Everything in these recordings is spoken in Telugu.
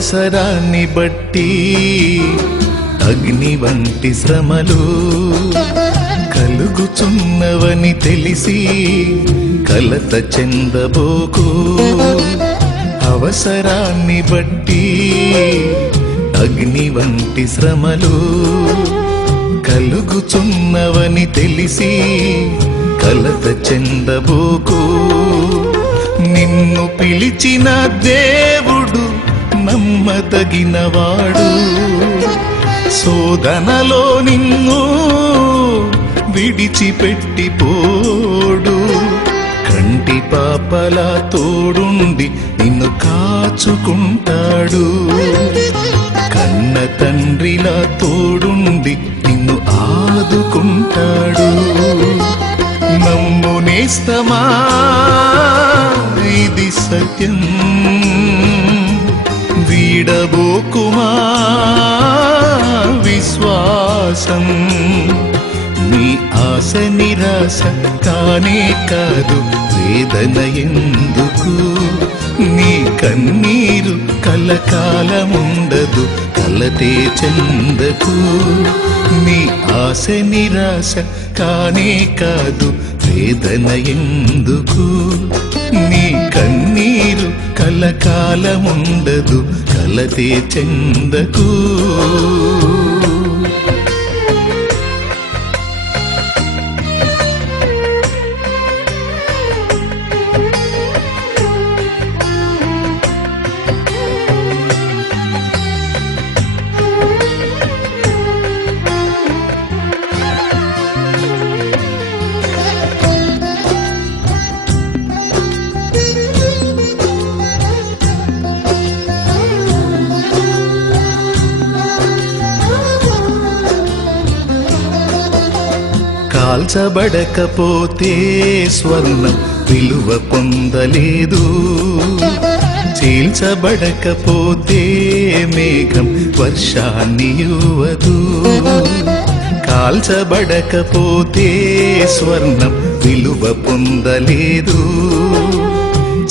అవసరాన్ని బట్టి అగ్ని వంటి శ్రమలు కలుగుచున్నవని తెలిసి కలత చెందబోకు. అవసరాన్ని బట్టి అగ్ని వంటి శ్రమలు కలుగుచున్నవని తెలిసి కలత చెందబోకు. నిన్ను పిలిచిన దేవుడు నమ్మదగినవాడు. శోధనలో నిన్ను విడిచిపెట్టిపోడు. కంటి పాపలా తోడుండి నిన్ను కాచుకుంటాడు. కన్న తండ్రిలా తోడుండి నిన్ను ఆదుకుంటాడు. నమ్ము నేస్తమా, ఇది సత్యం. వీడబోకుమా విశ్వాసం. నీ ఆశ నిరాశ కానే కాదు, వేదన ఎందుకు? నీ కన్నీరు కలకాలముండదు, కలతే చెందకు. నీ ఆశ నిరాశ కానే కాదు, వేదన ఎందుకు? నీ కన్నీరు కలకాలముండదు, కలతే చెందకు. కాల్చబడకపోతే స్వర్ణం విలువ పొందలేదు. చీల్చబడకపోతే మేఘం వర్షాన్ని ఇవ్వదు. కాల్చబడకపోతే స్వర్ణం విలువ పొందలేదు.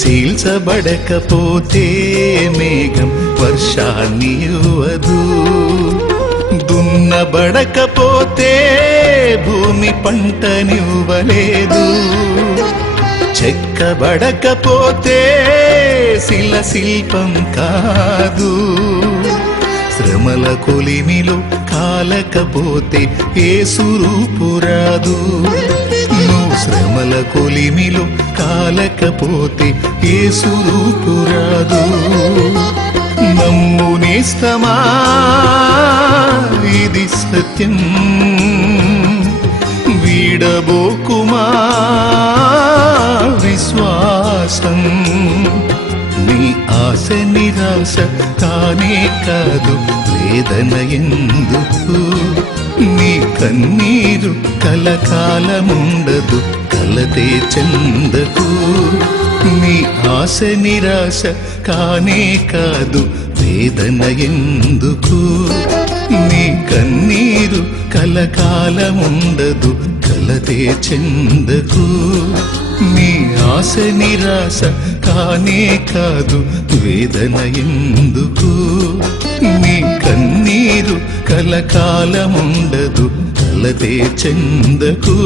చీల్చబడకపోతే మేఘం వర్షాన్ని ఇవ్వదు. దున్నబడకపోతే భూమి పంటనివ్వలేదు. చెక్కబడకపోతే శిల శిల్పం కాదు. శ్రమల కొలిమిలో కాలకపోతే యేసు రూపు రాదు. నువ్వు శ్రమల కొలిమిలో కాలకపోతే యేసు రూపు రాదు. నమ్ము నేస్తమా, ఇది సత్యం. వీడబోకుమా విశ్వాసం. నీ ఆశ నిరాశ కానే కాదు, వేదన ఎందుకు? నీ కన్నీరు కలకాలముండదు, కలతే చెందకు. నీ ఆశ నిరాశ కానే కాదు, వేదన ఎందుకు? నీ కన్నీరు కలకాలముండదు, కలతే చెందకు. నీ ఆశ నిరాశ కానే కాదు, వేదన ఎందుకు? నీ కన్నీరు కలకాలముండదు, కలతే చెందకు.